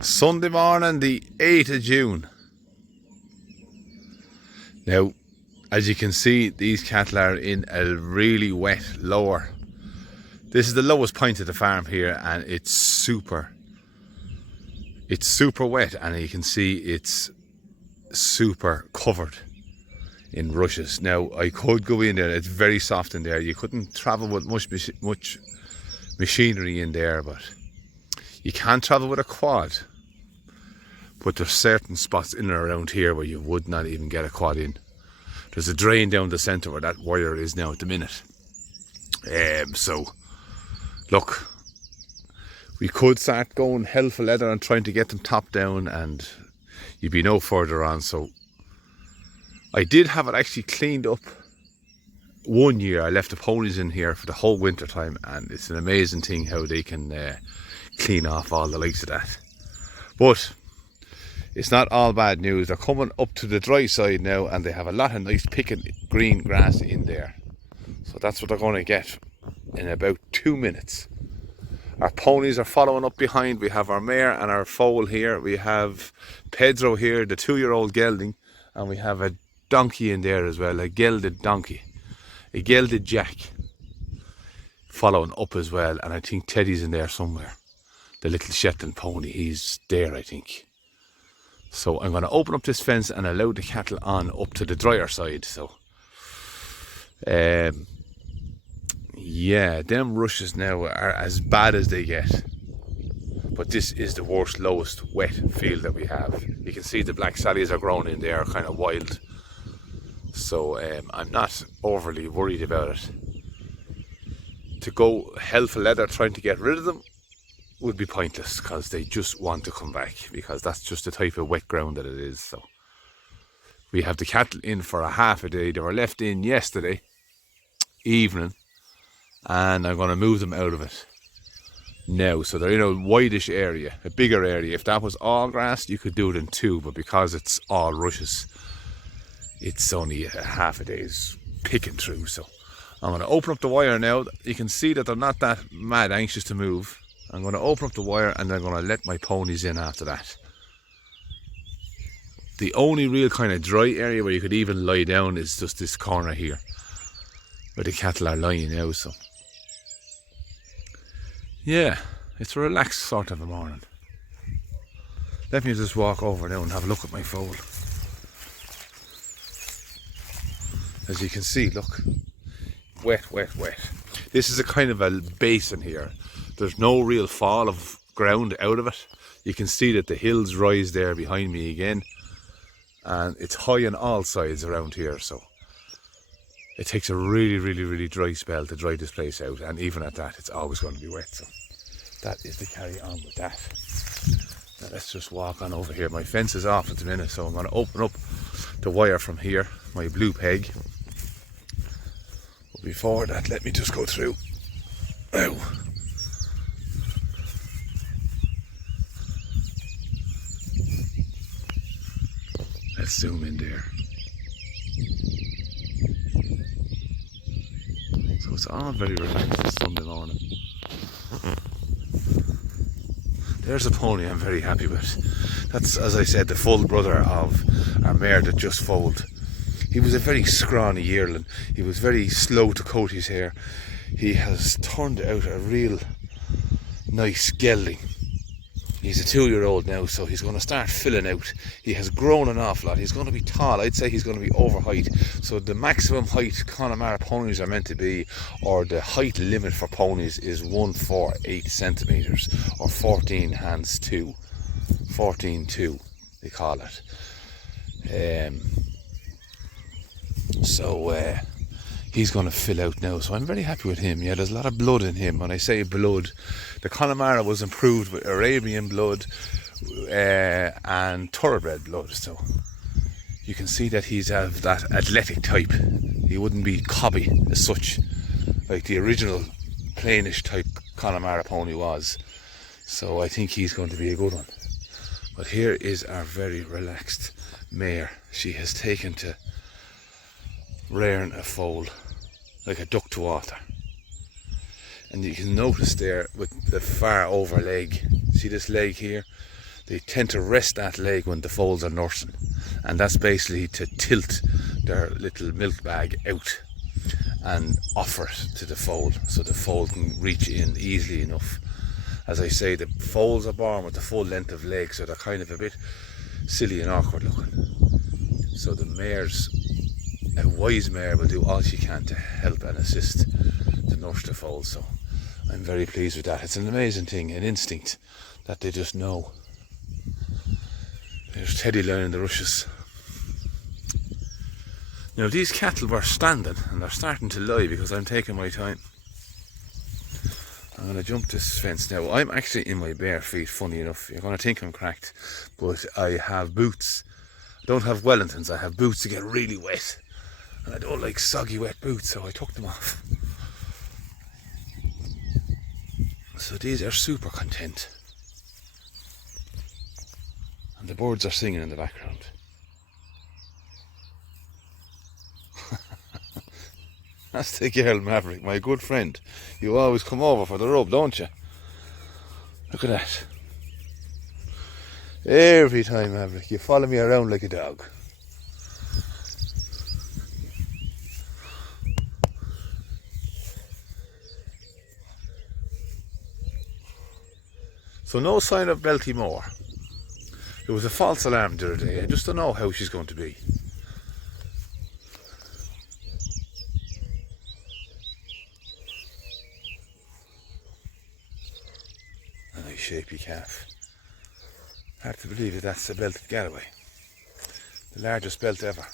Sunday morning, the 8th of June. Now, as you can see, these cattle are in a really wet lower. This is the lowest point of the farm here, and it's super wet, and you can see it's super covered in rushes. Now, I could go in there, it's very soft in there. You couldn't travel with much machinery in there, but you can travel with a quad. But there's certain spots in and around here where you would not even get a quad in. There's a drain down the centre where that wire is now at the minute. So, look, we could start going hell for leather and trying to get them top down, and you'd be no further on. So, I did have it actually cleaned up one year. I left the ponies in here for the whole winter time, and it's an amazing thing how they can clean off all the likes of that. But it's not all bad news. They're coming up to the dry side now, and they have a lot of nice picking green grass in there. So that's what they're going to get in about 2 minutes. Our ponies are following up behind. We have our mare and our foal here. We have Pedro here, the 2-year-old gelding, and we have a donkey in there as well, a gelded donkey, a gelded jack following up as well. And I think Teddy's in there somewhere, the little Shetland pony. He's there, I think. So I'm going to open up this fence and allow the cattle on up to the drier side. So, yeah, them rushes now are as bad as they get. But this is the worst, lowest wet field that we have. You can see the black sallies are growing in there, kind of wild. So I'm not overly worried about it. To go hell for leather trying to get rid of them would be pointless, because they just want to come back, because that's just the type of wet ground that it is. So we have the cattle in for a half a day. They were left in yesterday evening, and I'm going to move them out of it now. So they're in a wideish area, a bigger area. If that was all grass, you could do it in 2, but because it's all rushes, it's only a half a day's picking through. So I'm going to open up the wire now. You can see that they're not that mad anxious to move. I'm going to open up the wire, and I'm going to let my ponies in after that. The only real kind of dry area where you could even lie down is just this corner here, where the cattle are lying now. So yeah, it's a relaxed sort of a morning. Let me just walk over now and have a look at my foal. As you can see, look, wet, wet, wet. This is a kind of a basin here. There's no real fall of ground out of it. You can see that the hills rise there behind me again, and it's high on all sides around here. So it takes a really dry spell to dry this place out, and even at that, it's always going to be wet. So that is to carry on with that. Now let's just walk on over here. My fence is off at the minute, so I'm going to open up the wire from here, my blue peg. But before that, let me just go through. Ow. Let's zoom in there. So it's all very relaxed this Sunday morning. There's a pony I'm very happy with. That's, as I said, the full brother of our mare that just foaled. He was a very scrawny yearling. He was very slow to coat his hair. He has turned out a real nice gelding. He's a 2-year-old now, so he's going to start filling out. He has grown an awful lot. He's going to be tall. I'd say he's going to be over height. So the maximum height Connemara ponies are meant to be, or the height limit for ponies, is 148 centimetres, or 14 hands 2. 14.2 they call it. He's going to fill out now, so I'm very happy with him. Yeah, there's a lot of blood in him. When I say blood, the Connemara was improved with Arabian blood and thoroughbred blood. So you can see that he's of that athletic type. He wouldn't be cobby as such, like the original plainish type Connemara pony was. So I think he's going to be a good one. But here is our very relaxed mare. She has taken to rearing a foal like a duck to water. And you can notice there with the far over leg, see this leg here, they tend to rest that leg when the foals are nursing, and that's basically to tilt their little milk bag out and offer it to the foal so the foal can reach in easily enough. As I say, the foals are born with the full length of legs, so they're kind of a bit silly and awkward looking. So the mare's, a wise mare will do all she can to help and assist to nurse the foal. So I'm very pleased with that. It's an amazing thing, an instinct that they just know. There's Teddy lying in the rushes. Now these cattle were standing and they're starting to lie because I'm taking my time. I'm going to jump this fence now. I'm actually in my bare feet, funny enough. You're going to think I'm cracked, but I have boots. I don't have Wellingtons, I have boots to get really wet. And I don't like soggy wet boots, so I took them off. So these are super content. And the birds are singing in the background. That's the girl Maverick, my good friend. You always come over for the rub, don't you? Look at that. Every time, Maverick, you follow me around like a dog. So no sign of Belty Moore. There was a false alarm the other day. I just don't know how she's going to be. A nice shapy calf. Hard to believe that that's a belted Galloway. The largest belt ever.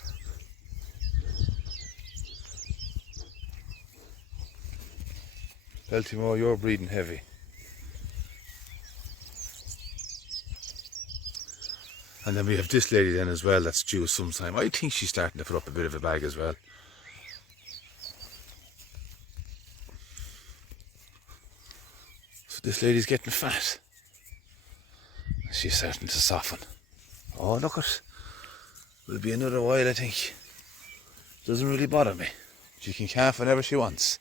Belty Moore, you're breeding heavy. And then we have this lady then as well that's due sometime. I think she's starting to put up a bit of a bag as well. So this lady's getting fat. She's starting to soften. Oh, look it. Will be another while, I think. Doesn't really bother me. She can calf whenever she wants.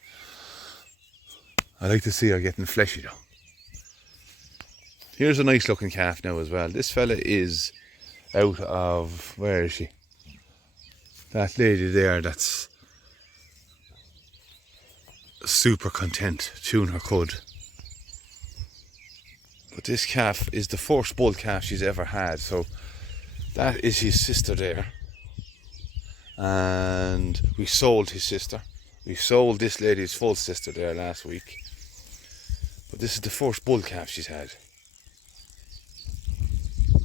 I like to see her getting fleshy though. Here's a nice looking calf now as well. This fella is out of, where is she? That lady there that's super content, chewing her cud. But this calf is the first bull calf she's ever had, so that is his sister there. And we sold his sister. We sold this lady's full sister there last week. But this is the first bull calf she's had.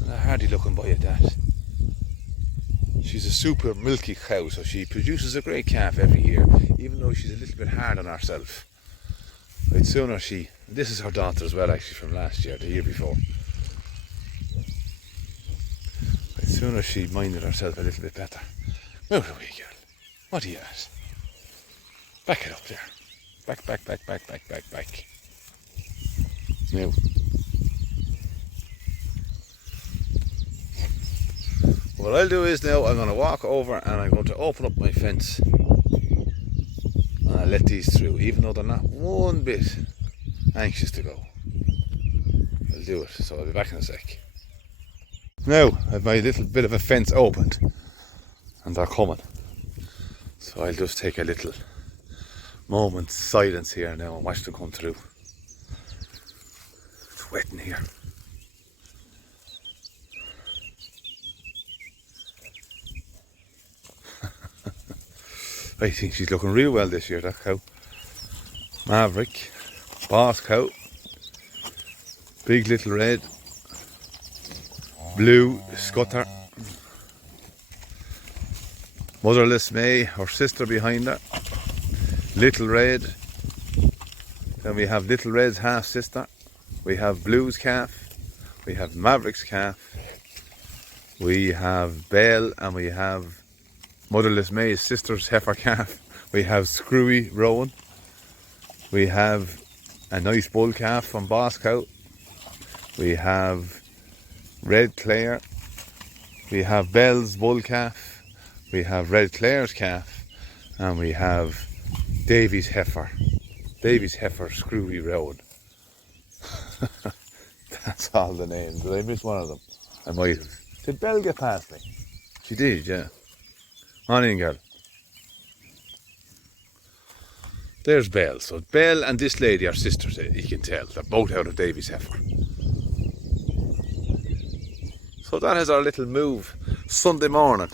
And a hardy looking boy at that. She's a super milky cow, so she produces a great calf every year, even though she's a little bit hard on herself. I'd sooner she, this is her daughter as well actually from last year, the year before. I'd sooner she minded herself a little bit better. Move away, girl. What are you at? Back it up there. Back. Now. What I'll do is now I'm going to walk over and I'm going to open up my fence. And I'll let these through, even though they're not one bit anxious to go. I'll do it, so I'll be back in a sec. Now, I've my little bit of a fence opened, and they're coming. So I'll just take a little moment's silence here now and watch them come through. It's wet in here. I think she's looking real well this year, that cow. Maverick, boss cow, big little red, blue Scutter, Motherless May, her sister behind her, Little Red, then we have Little Red's half sister, we have Blue's calf, we have Maverick's calf, we have Belle, and we have Motherless May's sister's heifer calf. We have Screwy Rowan. We have a nice bull calf from Boss Cow. We have Red Clare. We have Belle's bull calf. We have Red Clare's calf. And we have Davy's heifer. Davy's heifer, Screwy Rowan. That's all the names. Did I miss one of them? I might have. Did Belle get past me? She did, yeah. Morning, girl. There's Belle. So Belle and this lady are sisters, you can tell. They're both out of Davy's heifer. So that is our little move Sunday morning.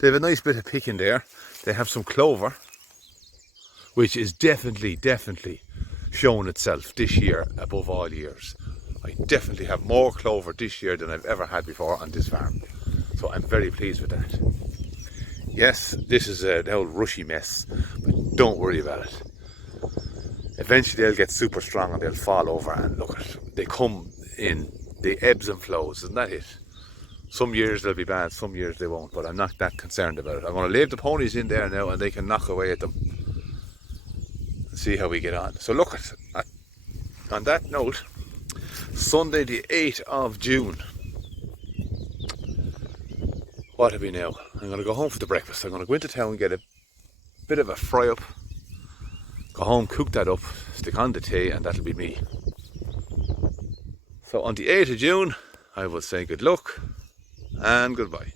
They have a nice bit of picking there. They have some clover, which is definitely shown itself this year above all years. I definitely have more clover this year than I've ever had before on this farm. So I'm very pleased with that. Yes, this is an old rushy mess, but don't worry about it. Eventually they'll get super strong and they'll fall over, and look, they come in the ebbs and flows, isn't that it? Some years they'll be bad, some years they won't, but I'm not that concerned about it. I'm going to leave the ponies in there now and they can knock away at them and see how we get on. So look, on that note, Sunday the 8th of June. What have we now? I'm going to go home for the breakfast. I'm going to go into town and get a bit of a fry up. Go home, cook that up, stick on the tea, and that'll be me. So on the 8th of June, I will say good luck and goodbye.